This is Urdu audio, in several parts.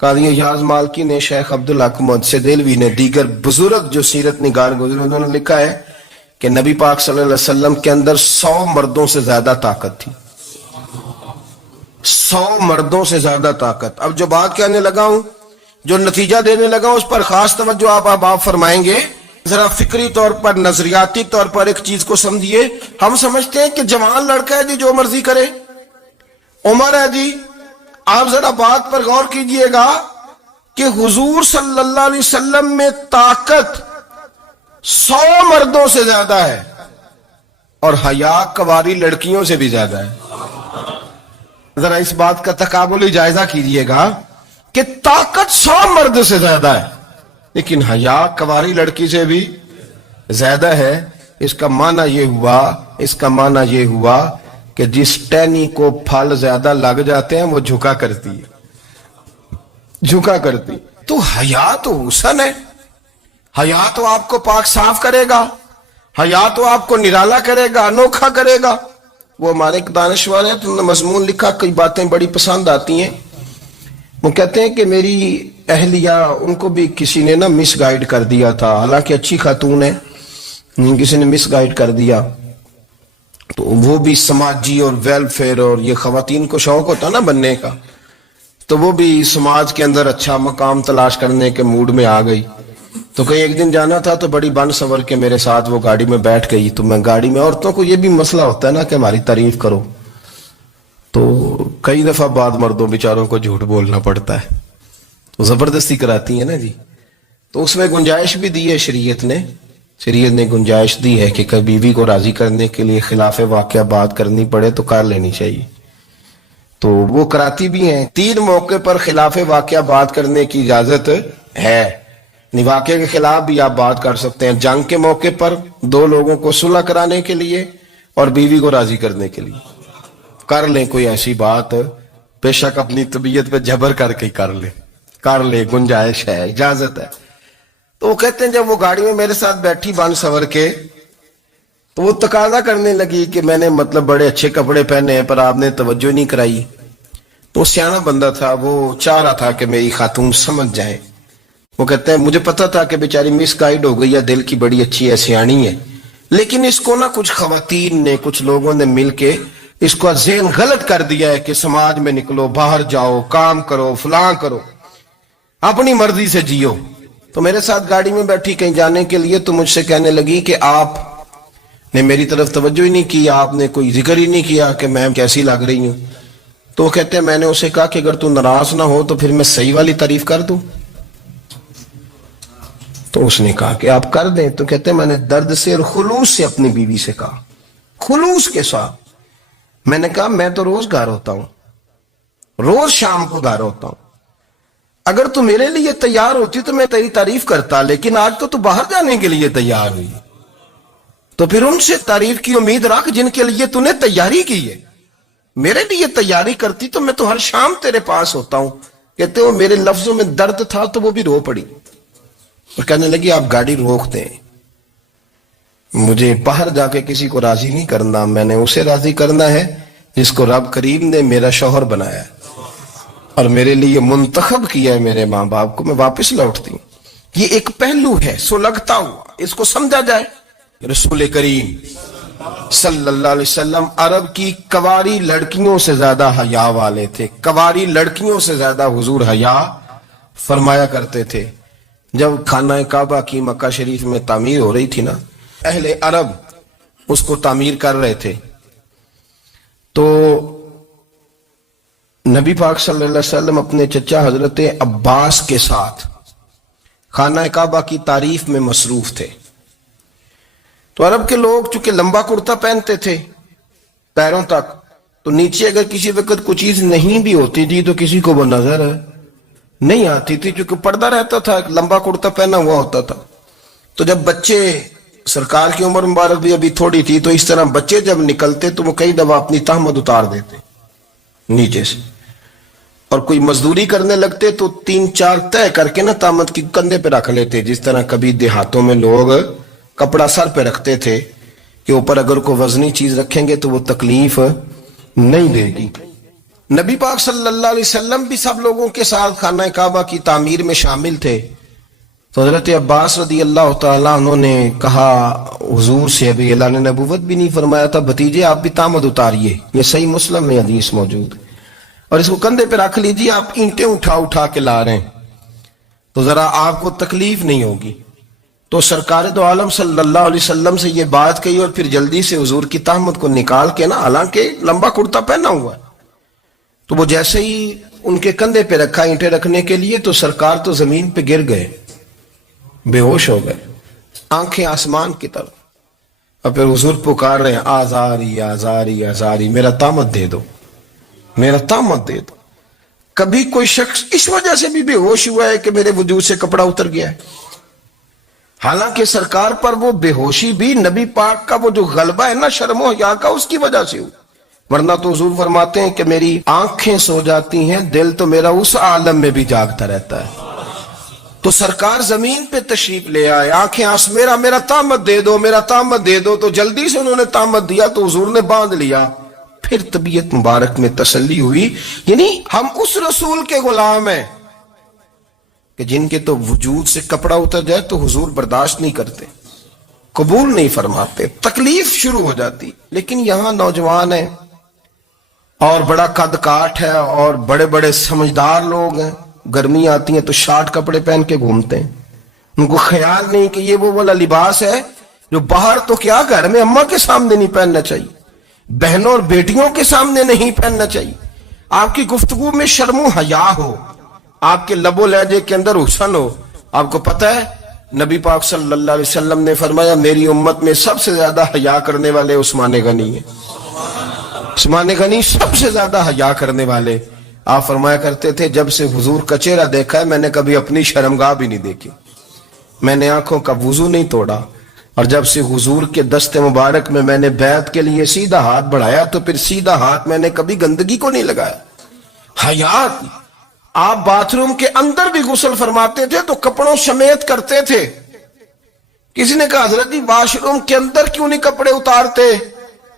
قاضی یاز مالکی نے، شیخ عبدالحق محدث دہلوی نے، دیگر بزرگ جو سیرت نگار گزرے، انہوں نے لکھا ہے کہ نبی پاک صلی اللہ علیہ وسلم کے اندر 100 مردوں سے زیادہ طاقت تھی. 100 مردوں سے زیادہ طاقت. اب جو بات کہنے لگا ہوں، جو نتیجہ دینے لگا ہوں، اس پر خاص توجہ آپ فرمائیں گے. ذرا فکری طور پر، نظریاتی طور پر ایک چیز کو سمجھیے. ہم سمجھتے ہیں کہ جوان لڑکا ہے جی، جو مرضی کرے، عمر ہے جی. آپ ذرا بات پر غور کیجئے گا کہ حضور صلی اللہ علیہ وسلم میں طاقت 100 مردوں سے زیادہ ہے، اور حیا کواری لڑکیوں سے بھی زیادہ ہے. ذرا اس بات کا تقابلی جائزہ کیجئے گا کہ طاقت 100 مرد سے زیادہ ہے، لیکن حیا کواری لڑکی سے بھی زیادہ ہے. اس کا معنی یہ ہوا کہ جس ٹہنی کو پھل زیادہ لگ جاتے ہیں وہ جھکا کرتی ہے. تو حیا تو حسن ہے. حیا تو آپ کو پاک صاف کرے گا، حیا تو آپ کو نرالا کرے گا، انوکھا کرے گا. وہ ہمارے ایک دانشور ہیں، تو انہوں نے مضمون لکھا، کئی باتیں بڑی پسند آتی ہیں. وہ کہتے ہیں کہ میری اہلیہ، ان کو بھی کسی نے مس گائیڈ کر دیا تھا، حالانکہ اچھی خاتون ہے، کسی نے مس گائیڈ کر دیا. تو وہ بھی سماجی اور ویلفیئر، اور یہ خواتین کو شوق ہوتا نا بننے کا، تو وہ بھی سماج کے اندر اچھا مقام تلاش کرنے کے موڈ میں آ گئی. تو کہیں ایک دن جانا تھا، تو بڑی بن سور کے میرے ساتھ وہ گاڑی میں بیٹھ گئی. تو میں گاڑی میں، عورتوں کو یہ بھی مسئلہ ہوتا ہے نا کہ ہماری تعریف کرو، تو کئی دفعہ بعد مردوں بیچاروں کو جھوٹ بولنا پڑتا ہے، تو زبردستی کراتی ہیں نا جی. تو اس میں گنجائش بھی دی ہے شریعت نے گنجائش دی ہے کہ کبھی بیوی کو راضی کرنے کے لیے خلاف واقعہ بات کرنی پڑے تو کر لینی چاہیے. تو وہ کراتی بھی ہیں. 3 موقع پر خلاف واقعہ بات کرنے کی اجازت ہے. واقعے کے خلاف بھی آپ بات کر سکتے ہیں. جنگ کے موقع پر 2 لوگوں کو صلح کرانے کے لیے اور بیوی کو راضی کرنے کے لیے کر لیں کوئی ایسی بات، بے شک اپنی طبیعت پہ جبر کر کے کر لیں، گنجائش ہے، اجازت ہے. تو وہ کہتے ہیں جب وہ گاڑی میں میرے ساتھ بیٹھی بن سور کے، تو وہ تقاضا کرنے لگی کہ میں نے بڑے اچھے کپڑے پہنے ہیں پر آپ نے توجہ نہیں کرائی. تو سیانا بندہ تھا، وہ چاہ رہا تھا کہ میری خاتون سمجھ جائے. وہ کہتے ہیں مجھے پتا تھا کہ بیچاری مس گائیڈ ہو گئی ہے، دل کی بڑی اچھی ہے، سیانی ہے، لیکن اس کو کچھ خواتین نے، کچھ لوگوں نے مل کے اس کو ذہن غلط کر دیا ہے کہ سماج میں نکلو، باہر جاؤ، کام کرو، فلاں کرو، اپنی مرضی سے جیو. تو میرے ساتھ گاڑی میں بیٹھی کہیں جانے کے لیے، تو مجھ سے کہنے لگی کہ آپ نے میری طرف توجہ ہی نہیں کی، آپ نے کوئی ذکر ہی نہیں کیا کہ میں کیسی لگ رہی ہوں. تو وہ کہتے ہیں میں نے اسے کہا کہ اگر تو ناراض نہ ہو تو پھر میں صحیح والی تعریف کر دوں. تو اس نے کہا کہ آپ کر دیں. تو کہتے ہیں میں نے درد سے اور خلوص سے اپنی بیوی سے کہا، خلوص کے ساتھ. میں نے کہا میں تو روز گھر ہوتا ہوں، روز شام کو گھر ہوتا ہوں، اگر تو میرے لیے تیار ہوتی تو میں تیری تعریف کرتا، لیکن آج تو باہر جانے کے لیے تیار ہوئی، تو پھر ان سے تعریف کی امید رکھ جن کے لیے تو نے تیاری کی ہے. میرے لیے تیاری کرتی تو میں تو ہر شام تیرے پاس ہوتا ہوں. کہتے ہو میرے لفظوں میں درد تھا تو وہ بھی رو پڑی اور کہنے لگی آپ گاڑی روک دیں، مجھے باہر جا کے کسی کو راضی نہیں کرنا، میں نے اسے راضی کرنا ہے جس کو رب کریم نے میرا شوہر بنایا ہے اور میرے لیے منتخب کیا ہے میرے ماں باپ کو. میں واپس لوٹتی ہوں. یہ ایک پہلو ہے سلگتا ہوا، اس کو سمجھا جائے. رسول کریم صلی اللہ علیہ وسلم عرب کی کواری لڑکیوں سے زیادہ حیا والے تھے. کواری لڑکیوں سے زیادہ حضور حیا فرمایا کرتے تھے. جب خانہ کعبہ کی مکہ شریف میں تعمیر ہو رہی تھی نا، اہل عرب اس کو تعمیر کر رہے تھے، تو نبی پاک صلی اللہ علیہ وسلم اپنے چچا حضرت عباس کے ساتھ خانہ کعبہ کی تعریف میں مصروف تھے. تو عرب کے لوگ چونکہ لمبا کرتا پہنتے تھے پیروں تک، تو نیچے اگر کسی وقت کوئی چیز نہیں بھی ہوتی تھی تو کسی کو وہ نظر نہیں آتی تھی، چونکہ پردہ رہتا تھا، ایک لمبا کرتا پہنا ہوا ہوتا تھا. تو جب بچے، سرکار کی عمر مبارک بھی ابھی تھوڑی تھی، تو اس طرح بچے جب نکلتے تو وہ کئی دفعہ اپنی تہمت اتار دیتے نیچے سے، اور کوئی مزدوری کرنے لگتے تو 3-4 طے کر کے تہمت کی کندھے پہ رکھ لیتے. جس طرح کبھی دیہاتوں میں لوگ کپڑا سر پہ رکھتے تھے کہ اوپر اگر کوئی وزنی چیز رکھیں گے تو وہ تکلیف نہیں دے گی. نبی پاک صلی اللہ علیہ وسلم بھی سب لوگوں کے ساتھ خانہ کعبہ کی تعمیر میں شامل تھے. تو حضرت عباس رضی اللہ تعالیٰ انہوں نے کہا حضور سے، ابھی اللہ نے نبوت بھی نہیں فرمایا تھا، بھتیجے آپ بھی تامد اتاریے. یہ صحیح مسلم میں حدیث موجود ہے. اور اس کو کندھے پہ رکھ لیجیے، آپ اینٹیں اٹھا اٹھا کے لا رہے ہیں تو ذرا آپ کو تکلیف نہیں ہوگی. تو سرکار دو عالم صلی اللہ علیہ وسلم سے یہ بات کہی اور پھر جلدی سے حضور کی تہمت کو نکال کے نا، حالانکہ لمبا کرتا پہنا ہوا ہے، تو وہ جیسے ہی ان کے کندھے پہ رکھا اینٹیں رکھنے کے لیے تو سرکار تو زمین پہ گر گئے، بے ہوش ہو گئے، آنکھیں آسمان کی طرف. اور پھر حضور پکار رہے ہیں آزاری آزاری آزاری، میرا تامت دے دو، میرا تامت دے دو. کبھی کوئی شخص اس وجہ سے بھی بے ہوش ہوا ہے کہ میرے وجود سے کپڑا اتر گیا ہے؟ حالانکہ سرکار پر وہ بے ہوشی بھی نبی پاک کا وہ جو غلبہ ہے نا شرم و حیا کا، اس کی وجہ سے ہو. ورنہ تو حضور فرماتے ہیں کہ میری آنکھیں سو جاتی ہیں، دل تو میرا اس عالم میں بھی جاگتا رہتا ہے. تو سرکار زمین پہ تشریف لے آئے، آنکھیں میرا تامت دے دو، میرا تامت دے دو. تو جلدی سے انہوں نے تامت دیا تو حضور نے باندھ لیا. پھر طبیعت مبارک میں تسلی ہوئی. یعنی ہم اس رسول کے غلام ہیں کہ جن کے تو وجود سے کپڑا اتر جائے تو حضور برداشت نہیں کرتے، قبول نہیں فرماتے، تکلیف شروع ہو جاتی. لیکن یہاں نوجوان ہیں اور بڑا قد کاٹ ہے اور بڑے بڑے سمجھدار لوگ ہیں، گرمی آتی ہیں تو شارٹ کپڑے پہن کے گھومتے ہیں. ان کو خیال نہیں کہ یہ وہ والا لباس ہے جو باہر تو کیا گھر میں اماں کے سامنے نہیں پہننا چاہیے، بہنوں اور بیٹیوں کے سامنے نہیں پہننا چاہیے. آپ کی گفتگو میں شرم و حیا ہو، آپ کے لب و لہجے کے اندر حسن ہو. آپ کو پتہ ہے نبی پاک صلی اللہ علیہ وسلم نے فرمایا میری امت میں سب سے زیادہ حیا کرنے والے عثمان غنی ہیں. عثمان غنی سب سے زیادہ حیا کرنے والے. آپ فرمایا کرتے تھے جب سے حضور کا چہرہ دیکھا ہے میں نے کبھی اپنی شرمگاہ بھی نہیں دیکھی، میں نے آنکھوں کا وضو نہیں توڑا، اور جب سے حضور کے دست مبارک میں میں نے بیعت کے لیے سیدھا ہاتھ بڑھایا تو پھر سیدھا ہاتھ میں نے کبھی گندگی کو نہیں لگایا. حیات. آپ باتھ روم کے اندر بھی غسل فرماتے تھے تو کپڑوں سمیت کرتے تھے. کسی نے کہا حضرت جی واش روم کے اندر کیوں نہیں کپڑے اتارتے؟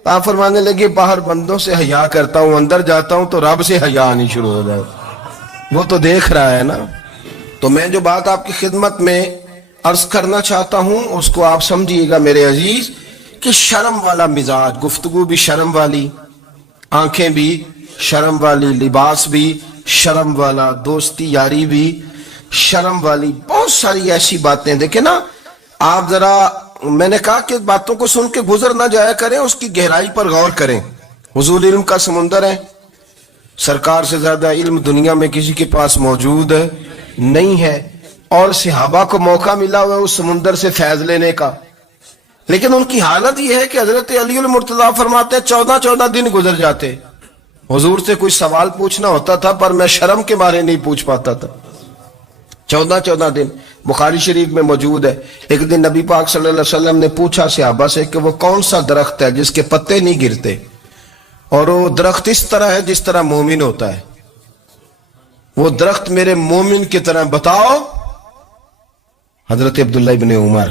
آپ فرمانے لگے باہر بندوں سے حیا کرتا ہوں، اندر جاتا ہوں تو رب سے حیا آنی شروع ہو جائے، وہ تو دیکھ رہا ہے نا. تو میں جو بات آپ کی خدمت میں عرض کرنا چاہتا ہوں اس کو آپ سمجھیے گا میرے عزیز، کہ شرم والا مزاج، گفتگو بھی شرم والی، آنکھیں بھی شرم والی، لباس بھی شرم والا، دوستی یاری بھی شرم والی، بہت ساری ایسی باتیں. دیکھیں نا آپ ذرا، میں نے کہا کہ باتوں کو سن کے گزر نہ جایا کریں، اس کی گہرائی پر غور کریں. حضور علم کا سمندر ہے، سرکار سے زیادہ علم دنیا میں کسی کے پاس موجود نہیں ہے، اور صحابہ کو موقع ملا ہوا ہے اس سمندر سے فیض لینے کا. لیکن ان کی حالت یہ ہے کہ حضرت علی المرتضیٰ فرماتے ہیں 14 دن گزر جاتے، حضور سے کوئی سوال پوچھنا ہوتا تھا پر میں شرم کے بارے نہیں پوچھ پاتا تھا. 14 دن بخاری شریف میں موجود ہے. ایک دن نبی پاک صلی اللہ علیہ وسلم نے پوچھا صحابہ سے کہ وہ کون سا درخت ہے جس کے پتے نہیں گرتے، اور وہ درخت اس طرح ہے جس طرح مومن ہوتا ہے، وہ درخت میرے مومن کی طرح بتاؤ. حضرت عبداللہ ابن عمر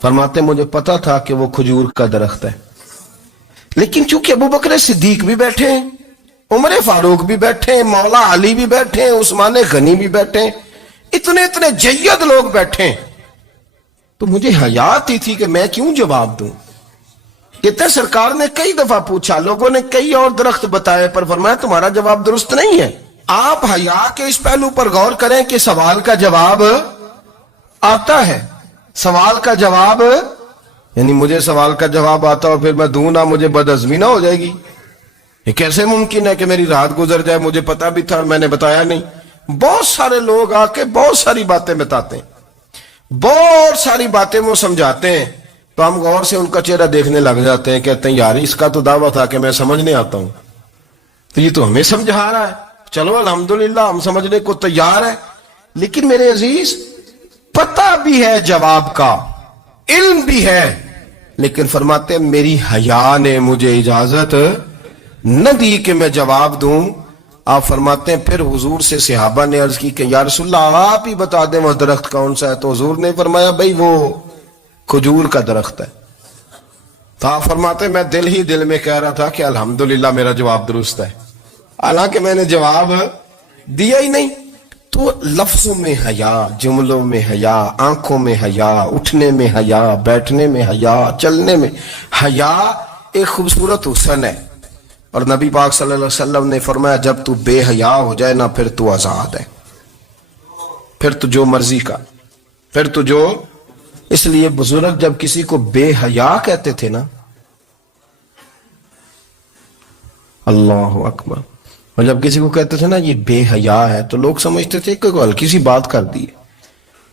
فرماتے مجھے پتا تھا کہ وہ کھجور کا درخت ہے، لیکن چونکہ ابو بکر صدیق بھی بیٹھے ہیں، عمر فاروق بھی بیٹھے ہیں، مولا علی بھی بیٹھے ہیں، عثمان غنی بھی بیٹھے ہیں، اتنے جید لوگ بیٹھے ہیں، تو مجھے حیا آتی تھی کہ میں کیوں جواب دوں. کہتے ہیں سرکار نے کئی دفعہ پوچھا، لوگوں نے کئی اور درخت بتائے پر فرمایا تمہارا جواب درست نہیں ہے. آپ حیا کے اس پہلو پر غور کریں کہ سوال کا جواب آتا ہے، سوال کا جواب، یعنی مجھے سوال کا جواب آتا ہو پھر میں دوں نہ، مجھے بدعزمی نہ ہو جائے گی. یہ کیسے ممکن ہے کہ میری رات گزر جائے، مجھے پتا بھی تھا اور میں نے بتایا نہیں. بہت سارے لوگ آ کے بہت ساری باتیں بتاتے ہیں، بہت ساری باتیں وہ سمجھاتے ہیں، تو ہم غور سے ان کا چہرہ دیکھنے لگ جاتے ہیں، کہتے ہیں یار اس کا تو دعویٰ تھا کہ میں سمجھنے آتا ہوں، تو یہ تو ہمیں سمجھا رہا ہے، چلو الحمدللہ ہم سمجھنے کو تیار ہے. لیکن میرے عزیز پتہ بھی ہے جواب کا، علم بھی ہے، لیکن فرماتے ہیں میری حیا نے مجھے اجازت نہ دی کہ میں جواب دوں. آپ فرماتے ہیں پھر حضور سے صحابہ نے عرض کی کہ یا رسول اللہ آپ ہی بتا دیں وہ درخت کون سا ہے. تو حضور نے فرمایا بھئی وہ کھجور کا درخت ہے. تو آپ فرماتے ہیں میں دل ہی دل میں کہہ رہا تھا کہ الحمدللہ میرا جواب درست ہے. حالانکہ میں نے جواب دیا ہی نہیں. تو لفظوں میں حیا، جملوں میں حیا، آنکھوں میں حیا، اٹھنے میں حیا، بیٹھنے میں حیا، چلنے میں حیا ایک خوبصورت حسن ہے. اور نبی پاک صلی اللہ علیہ وسلم نے فرمایا جب تو بے حیا ہو جائے نا پھر تو آزاد ہے، پھر تو جو مرضی کا، پھر تو جو. اس لیے بزرگ جب کسی کو بے حیا کہتے تھے نا، اللہ اکبر، اور جب کسی کو کہتے تھے نا یہ بے حیا ہے تو لوگ سمجھتے تھے کہ ہلکی سی بات کر دی،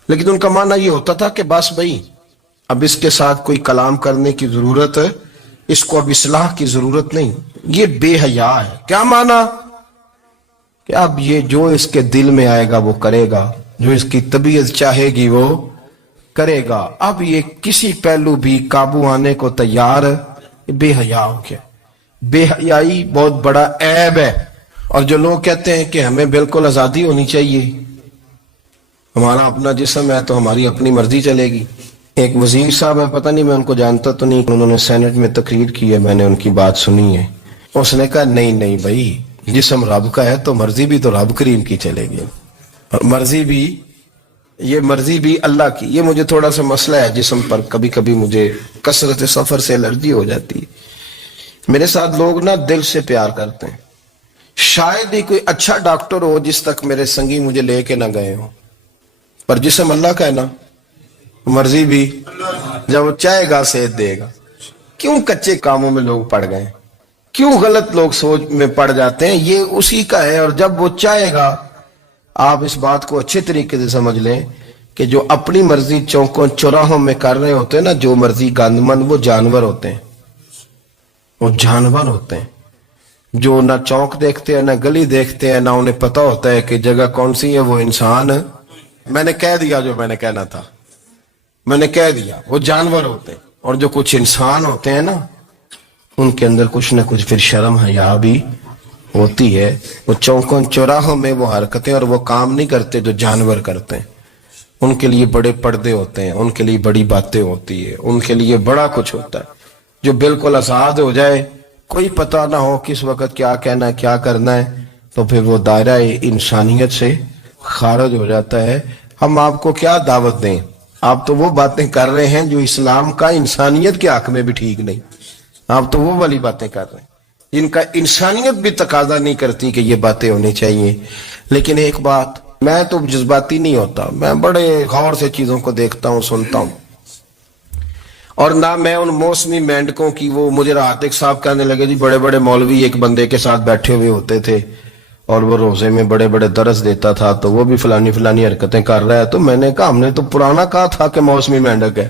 لیکن ان کا معنی یہ ہوتا تھا کہ بس بھائی اب اس کے ساتھ کوئی کلام کرنے کی ضرورت ہے، اس کو اب اصلاح کی ضرورت نہیں، یہ بے حیا ہے. کیا معنی؟ کہ اب یہ جو اس کے دل میں آئے گا وہ کرے گا، جو اس کی طبیعت چاہے گی وہ کرے گا، اب یہ کسی پہلو بھی قابو آنے کو تیار ہے، بے حیا ہو گیا. بے حیائی بہت بڑا عیب ہے. اور جو لوگ کہتے ہیں کہ ہمیں بالکل آزادی ہونی چاہیے، ہمارا اپنا جسم ہے تو ہماری اپنی مرضی چلے گی. ایک وزیر صاحب ہے، پتہ نہیں میں ان کو جانتا تو نہیں، انہوں نے سینٹ میں تقریر کی ہے، میں نے ان کی بات سنی ہے. اس نے کہا نہیں نہیں بھائی، جسم رب کا ہے تو مرضی بھی تو رب کریم کی چلے گی، اور مرضی بھی یہ مرضی بھی اللہ کی. یہ مجھے تھوڑا سا مسئلہ ہے جسم پر، کبھی کبھی مجھے کثرت سفر سے الرجی ہو جاتی ہے. میرے ساتھ لوگ نا دل سے پیار کرتے ہیں، شاید ہی کوئی اچھا ڈاکٹر ہو جس تک میرے سنگی مجھے لے کے نہ گئے ہوں، پر جسم اللہ کا ہے نا، مرضی بھی جب وہ چاہے گا صحت دے گا. کیوں کچے کاموں میں لوگ پڑ گئے، کیوں غلط لوگ سوچ میں پڑ جاتے ہیں؟ یہ اسی کا ہے. اور جب وہ چاہے گا، آپ اس بات کو اچھے طریقے سے سمجھ لیں کہ جو اپنی مرضی چوکوں چوراہوں میں کر رہے ہوتے ہیں نا، جو مرضی گندمند، وہ جانور ہوتے ہیں، وہ جانور ہوتے ہیں جو نہ چوک دیکھتے ہیں نہ گلی دیکھتے ہیں، نہ انہیں پتہ ہوتا ہے کہ جگہ کون سی ہے. وہ انسان، میں نے کہہ دیا جو میں نے کہنا تھا، میں نے کہہ دیا، وہ جانور ہوتے ہیں. اور جو کچھ انسان ہوتے ہیں نا، ان کے اندر کچھ نہ کچھ پھر شرم حیا بھی ہوتی ہے. وہ چوکوں چوراہوں میں وہ حرکتیں اور وہ کام نہیں کرتے جو جانور کرتے ہیں. ان کے لیے بڑے پردے ہوتے ہیں، ان کے لیے بڑی باتیں ہوتی ہے، ان کے لیے بڑا کچھ ہوتا ہے. جو بالکل آزاد ہو جائے، کوئی پتہ نہ ہو کس وقت کیا کہنا ہے کیا کرنا ہے، تو پھر وہ دائرہ انسانیت سے خارج ہو جاتا ہے. ہم آپ کو کیا دعوت دیں؟ آپ تو وہ باتیں کر رہے ہیں جو اسلام کا انسانیت کے حق میں بھی ٹھیک نہیں. آپ تو وہ والی باتیں کر رہے ہیں جن کا انسانیت بھی تقاضا نہیں کرتی کہ یہ باتیں ہونی چاہیے. لیکن ایک بات، میں تو جذباتی نہیں ہوتا، میں بڑے غور سے چیزوں کو دیکھتا ہوں، سنتا ہوں. اور نہ میں ان موسمی مینڈکوں کی، وہ مجھے رات ایک صاحب کہنے لگے جی بڑے بڑے مولوی ایک بندے کے ساتھ بیٹھے ہوئے ہوتے تھے اور وہ روزے میں بڑے بڑے درس دیتا تھا تو وہ بھی فلانی فلانی حرکتیں کر رہا ہے. تو میں نے کہا ہم نے تو پرانا کہا تھا کہ موسمی مینڈک ہے،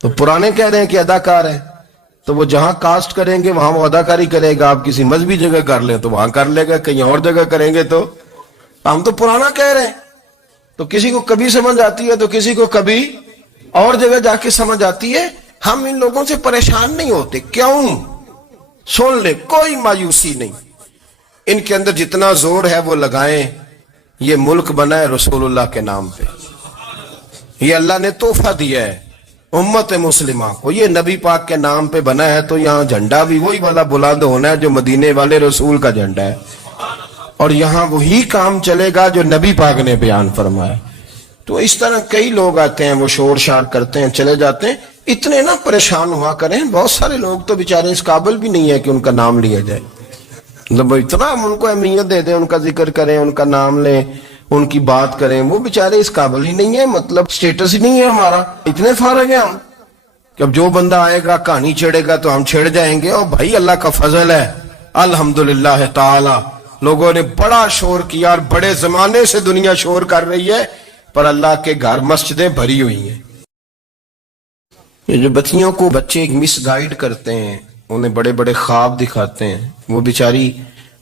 تو پرانے کہہ رہے ہیں کہ اداکار ہے، تو وہ جہاں کاسٹ کریں گے وہاں وہ اداکاری کرے گا. آپ کسی مذہبی جگہ کر لیں تو وہاں کر لے گا، کہیں اور جگہ کریں گے تو ہم تو پرانا کہہ رہے ہیں. تو کسی کو کبھی سمجھ آتی ہے تو کسی کو کبھی اور جگہ جا کے سمجھ آتی ہے. ہم ان لوگوں سے پریشان نہیں ہوتے. کیوں؟ سن لے، کوئی مایوسی نہیں. ان کے اندر جتنا زور ہے وہ لگائیں. یہ ملک بنا ہے رسول اللہ کے نام پہ، یہ اللہ نے تحفہ دیا ہے امت مسلمہ کو. یہ نبی پاک کے نام پہ بنا ہے تو یہاں جھنڈا بھی وہی والا بلند ہونا ہے جو مدینے والے رسول کا جھنڈا ہے، اور یہاں وہی کام چلے گا جو نبی پاک نے بیان فرمایا. تو اس طرح کئی لوگ آتے ہیں، وہ شور شار کرتے ہیں، چلے جاتے ہیں. اتنے نہ پریشان ہوا کریں. بہت سارے لوگ تو بیچارے اس قابل بھی نہیں ہے کہ ان کا نام لیا جائے. مطلب اتنا ہم ان کو اہمیت دے دیں، ان کا ذکر کریں، ان کا نام لیں، ان کی بات کریں، وہ بیچارے اس قابل ہی نہیں ہے. مطلب سٹیٹس ہی نہیں ہے ہمارا. اتنے فارغ ہیں ہم کہ اب جو بندہ آئے گا کہانی چھیڑے گا تو ہم چھیڑ جائیں گے. اور بھائی اللہ کا فضل ہے الحمدللہ تعالی، لوگوں نے بڑا شور کیا اور بڑے زمانے سے دنیا شور کر رہی ہے، پر اللہ کے گھر مسجدیں بھری ہوئی ہیں. یہ جو بچیوں کو بچے مس گائیڈ کرتے ہیں، انہیں بڑے بڑے خواب دکھاتے ہیں، وہ بیچاری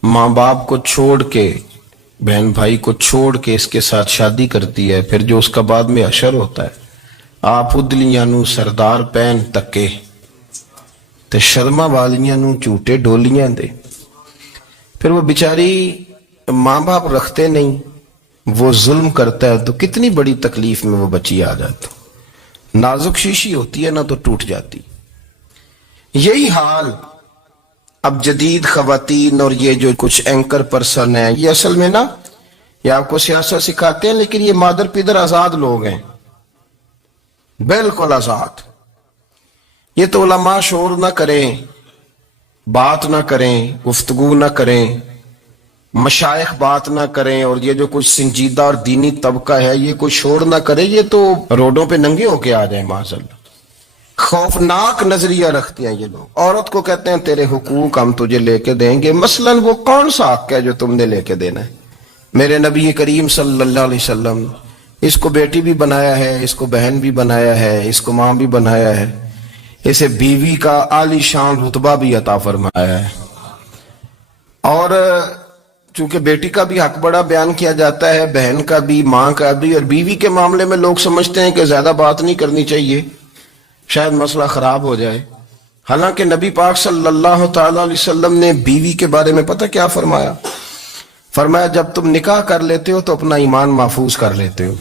ماں باپ کو چھوڑ کے، بہن بھائی کو چھوڑ کے اس کے ساتھ شادی کرتی ہے. پھر جو اس کا بعد میں حشر ہوتا ہے، آپ ادلیاں نو سردار پہن تکے تے شرما والیاں نو جھوٹے ڈولیاں دے. پھر وہ بیچاری ماں باپ رکھتے نہیں، وہ ظلم کرتا ہے تو کتنی بڑی تکلیف میں وہ بچی آ جاتی. نازک شیشی ہوتی ہے نا تو ٹوٹ جاتی. یہی حال اب جدید خواتین اور یہ جو کچھ اینکر پرسن ہیں، یہ اصل میں نا یہ آپ کو سیاست سکھاتے ہیں، لیکن یہ مادر پیدر آزاد لوگ ہیں، بالکل آزاد۔ یہ تو علماء شور نہ کریں، بات نہ کریں، گفتگو نہ کریں، مشائخ بات نہ کریں، اور یہ جو کچھ سنجیدہ اور دینی طبقہ ہے یہ کچھ شور نہ کرے، یہ تو روڈوں پہ ننگے ہو کے آ جائیں معاذ اللہ۔ خوفناک نظریہ رکھتے ہیں یہ لوگ۔ عورت کو کہتے ہیں تیرے حقوق ہم تجھے لے کے دیں گے، مثلاً وہ کون سا حق ہے جو تم نے لے کے دینا ہے؟ میرے نبی کریم صلی اللہ علیہ وسلم اس کو بیٹی بھی بنایا ہے، اس کو بہن بھی بنایا ہے، اس کو ماں بھی بنایا ہے، اسے بیوی کا عالی شان رتبہ بھی عطا فرمایا ہے۔ اور چونکہ بیٹی کا بھی حق بڑا بیان کیا جاتا ہے، بہن کا بھی، ماں کا بھی، اور بیوی کے معاملے میں لوگ سمجھتے ہیں کہ زیادہ بات نہیں کرنی چاہیے، شاید مسئلہ خراب ہو جائے۔ حالانکہ نبی پاک صلی اللہ تعالی علیہ وسلم نے بیوی کے بارے میں پتہ کیا فرمایا؟ فرمایا جب تم نکاح کر لیتے ہو تو اپنا ایمان محفوظ کر لیتے ہو۔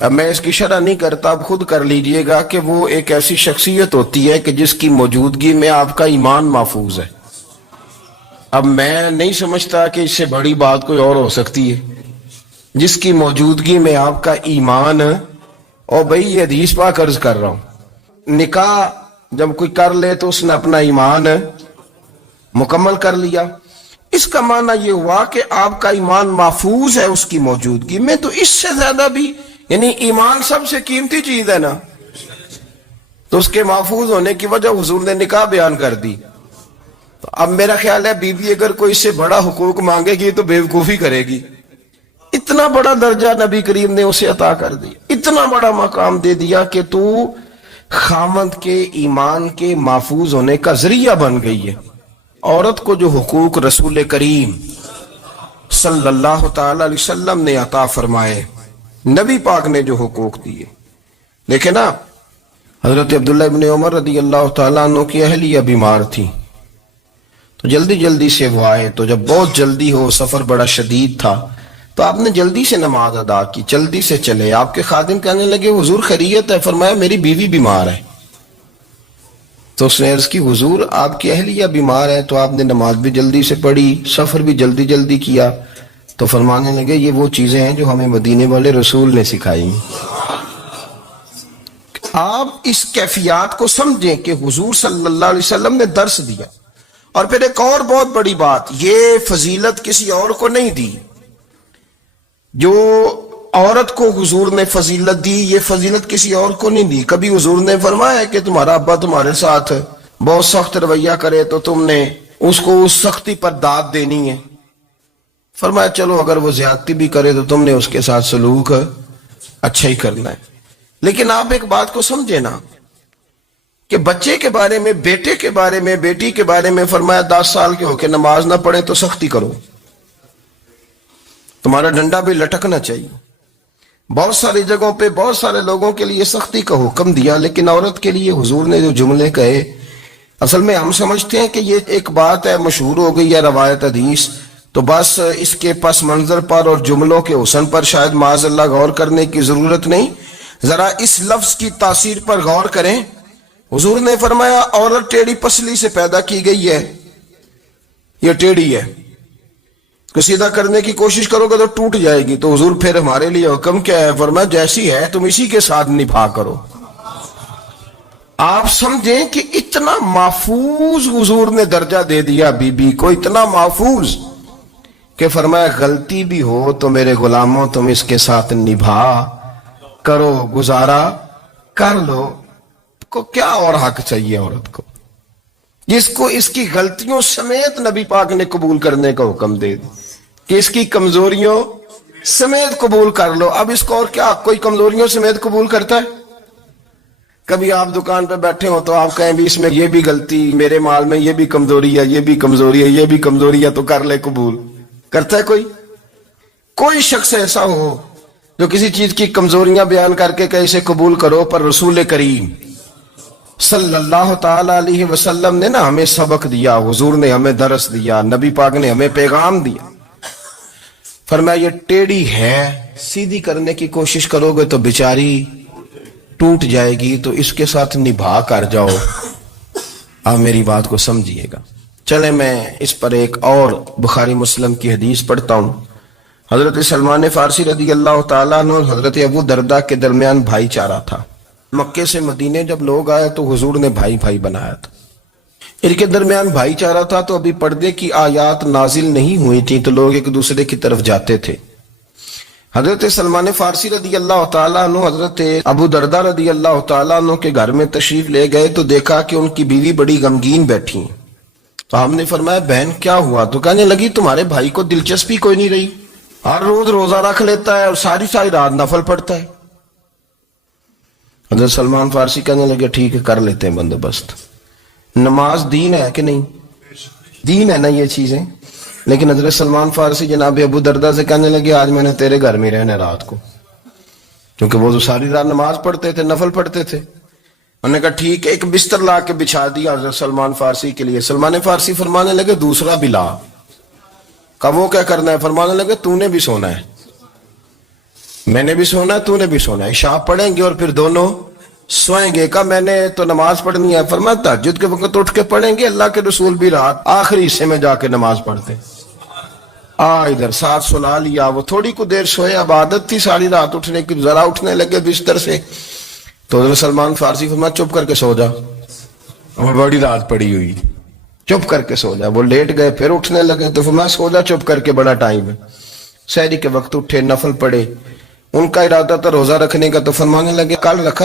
اب میں اس کی شرح نہیں کرتا، اب خود کر لیجئے گا کہ وہ ایک ایسی شخصیت ہوتی ہے کہ جس کی موجودگی میں آپ کا ایمان محفوظ ہے۔ اب میں نہیں سمجھتا کہ اس سے بڑی بات کوئی اور ہو سکتی ہے، جس کی موجودگی میں آپ کا ایمان، اور بھئی یہ حدیث پاک عرض کر رہا ہوں، نکاح جب کوئی کر لے تو اس نے اپنا ایمان مکمل کر لیا۔ اس کا معنی یہ ہوا کہ آپ کا ایمان محفوظ ہے اس کی موجودگی میں، تو اس سے زیادہ بھی، یعنی ایمان سب سے قیمتی چیز ہے نا، تو اس کے محفوظ ہونے کی وجہ حضور نے نکاح بیان کر دی۔ تو اب میرا خیال ہے بیوی اگر کوئی اس سے بڑا حقوق مانگے گی تو بیوقوفی کرے گی۔ اتنا بڑا درجہ نبی کریم نے اسے عطا کر دیا، اتنا بڑا مقام دے دیا کہ تو خامند کے ایمان کے محفوظ ہونے کا ذریعہ بن گئی ہے۔ عورت کو جو حقوق رسول کریم صلی اللہ تعالی علیہ وسلم نے عطا فرمائے، نبی پاک نے جو حقوق دیے، دیکھیں نا، حضرت عبداللہ ابن عمر رضی اللہ تعالیٰ عنہ کی اہلیہ بیمار تھی، تو جلدی جلدی سے وہ آئے، تو جب بہت جلدی ہو، سفر بڑا شدید تھا، تو آپ نے جلدی سے نماز ادا کی، جلدی سے چلے۔ آپ کے خادم کہنے لگے حضور خیریت ہے؟ فرمایا میری بیوی بیمار ہے۔ تو اس نے عرض کی حضور آپ کی اہلیہ بیمار ہے، تو آپ نے نماز بھی جلدی سے پڑھی، سفر بھی جلدی جلدی کیا۔ تو فرمانے لگے یہ وہ چیزیں ہیں جو ہمیں مدینے والے رسول نے سکھائی۔ آپ اس کیفیات کو سمجھیں کہ حضور صلی اللہ علیہ وسلم نے درس دیا۔ اور پھر ایک اور بہت بڑی بات، یہ فضیلت کسی اور کو نہیں دی، جو عورت کو حضور نے فضیلت دی یہ فضیلت کسی اور کو نہیں دی۔ کبھی حضور نے فرمایا کہ تمہارا ابا تمہارے ساتھ بہت سخت رویہ کرے تو تم نے اس کو اس سختی پر داد دینی ہے؟ فرمایا چلو اگر وہ زیادتی بھی کرے تو تم نے اس کے ساتھ سلوک اچھا ہی کرنا ہے۔ لیکن آپ ایک بات کو سمجھے نا کہ بچے کے بارے میں، بیٹے کے بارے میں، بیٹی کے بارے میں فرمایا 10 سال کے ہو کے نماز نہ پڑھے تو سختی کرو، تمہارا ڈنڈا بھی لٹکنا چاہیے۔ بہت ساری جگہوں پہ بہت سارے لوگوں کے لیے سختی کا حکم دیا، لیکن عورت کے لیے حضور نے جو جملے کہے، اصل میں ہم سمجھتے ہیں کہ یہ ایک بات ہے، مشہور ہو گئی ہے روایت حدیث، تو بس اس کے پس منظر پر اور جملوں کے حسن پر شاید معاذ اللہ غور کرنے کی ضرورت نہیں۔ ذرا اس لفظ کی تاثیر پر غور کریں۔ حضور نے فرمایا عورت ٹیڑھی پسلی سے پیدا کی گئی ہے، یہ ٹیڑھی ہے، کو سیدھا کرنے کی کوشش کرو گے تو ٹوٹ جائے گی۔ تو حضور پھر ہمارے لیے حکم کیا ہے؟ فرمایا جیسی ہے تم اسی کے ساتھ نبھا کرو۔ آپ سمجھیں کہ اتنا محفوظ حضور نے درجہ دے دیا بی بی کو، اتنا محفوظ کہ فرمایا غلطی بھی ہو تو میرے غلاموں تم اس کے ساتھ نبھا کرو، گزارا کر لو۔ کو کیا اور حق چاہیے عورت کو، جس کو اس کی غلطیوں سمیت نبی پاک نے قبول کرنے کا حکم دے دی کہ اس کی کمزوریوں سمیت قبول کر لو۔ اب اس کو اور کیا کوئی کمزوریوں سمیت قبول کرتا ہے؟ کبھی آپ دکان پہ بیٹھے ہو تو آپ کہیں بھی اس میں یہ بھی غلطی، میرے مال میں یہ بھی کمزوری ہے، یہ بھی کمزوری ہے، یہ بھی کمزوری ہے، تو کر لے قبول۔ کرتا ہے کوئی شخص ایسا ہو جو کسی چیز کی کمزوریاں بیان کر کے کہ اسے قبول کرو؟ پر رسول کریم صلی اللہ تعالی علیہ وسلم نے نا ہمیں سبق دیا، حضور نے ہمیں درس دیا، نبی پاک نے ہمیں پیغام دیا۔ فرمایا یہ ٹیڑھی ہے، سیدھی کرنے کی کوشش کرو گے تو بیچاری ٹوٹ جائے گی، تو اس کے ساتھ نبھا کر جاؤ۔ آپ میری بات کو سمجھیے گا۔ چلے میں اس پر ایک اور بخاری مسلم کی حدیث پڑھتا ہوں۔ حضرت سلمان فارسی رضی اللہ تعالیٰ عنہ اور حضرت ابو دردہ کے درمیان بھائی چارہ تھا۔ مکے سے مدینے جب لوگ آئے تو حضور نے بھائی بھائی بنایا تھا، ان کے درمیان بھائی چارہ تھا، تو ابھی پردے کی آیات نازل نہیں ہوئی تھی تو لوگ ایک دوسرے کی طرف جاتے تھے۔ حضرت سلمان فارسی رضی اللہ تعالیٰ عنہ حضرت ابو دردہ رضی اللہ تعالیٰ عنہ کے گھر میں تشریف لے گئے تو دیکھا کہ ان کی بیوی بڑی غمگین بیٹھی ہیں۔ تو ہم نے فرمایا بہن کیا ہوا؟ تو کہنے لگی تمہارے بھائی کو دلچسپی کوئی نہیں رہی، ہر روز روزہ رکھ لیتا ہے اور ساری ساری رات نفل پڑھتا ہے۔ حضرت سلمان فارسی کہنے لگے ٹھیک ہے کر لیتے ہیں بندوبست۔ نماز دین ہے کہ نہیں؟ دین ہے نا یہ چیزیں۔ لیکن حضرت سلمان فارسی جناب ابو دردہ سے کہنے لگے آج میں نے تیرے گھر میں رہنا رات کو، کیونکہ وہ تو ساری رات نماز پڑھتے تھے، نفل پڑھتے تھے۔ انہوں نے کہا ٹھیک ہے، ایک بستر لا کے بچھا دیا حضرت سلمان فارسی کے لیے۔ سلمان فارسی فرمانے لگے دوسرا بھی لا۔ کہا وہ کیا کرنا ہے؟ فرمانے لگے تو نے بھی سونا ہے، میں نے بھی سونا ہے، تو نے بھی سونا ہے، عشاء پڑھیں گے اور پھر دونوں سوئیں گے۔ کہا میں نے تو نماز پڑھنی ہے۔ فرمایا تہجد کے وقت اٹھ کے پڑھیں گے، اللہ کے رسول بھی رات آخری حصے میں جا کے نماز پڑھتے۔ ادھر ساتھ سلا لیا، وہ تھوڑی کو دیر سوئے، اب عادت تھی ساری رات اٹھنے کی، ذرا اٹھنے لگے بستر سے تو حضرت سلمان فارسی فرمایا چپ کر کے سو جا، اور بڑی رات پڑی ہوئی، چپ کر کے سو جا۔ وہ لیٹ گئے، پھر اٹھنے لگے تو فرمایا سو جا چپ کر کے، بڑا ٹائم ہے۔ سحری کے وقت اٹھے، نفل پڑھے، ان کا ارادہ تھا روزہ رکھنے کا، تو فرمانے لگے کل رکھا